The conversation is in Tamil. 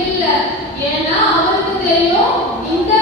இல்ல. ஏன்னா அவருக்கு தெரியும் இந்த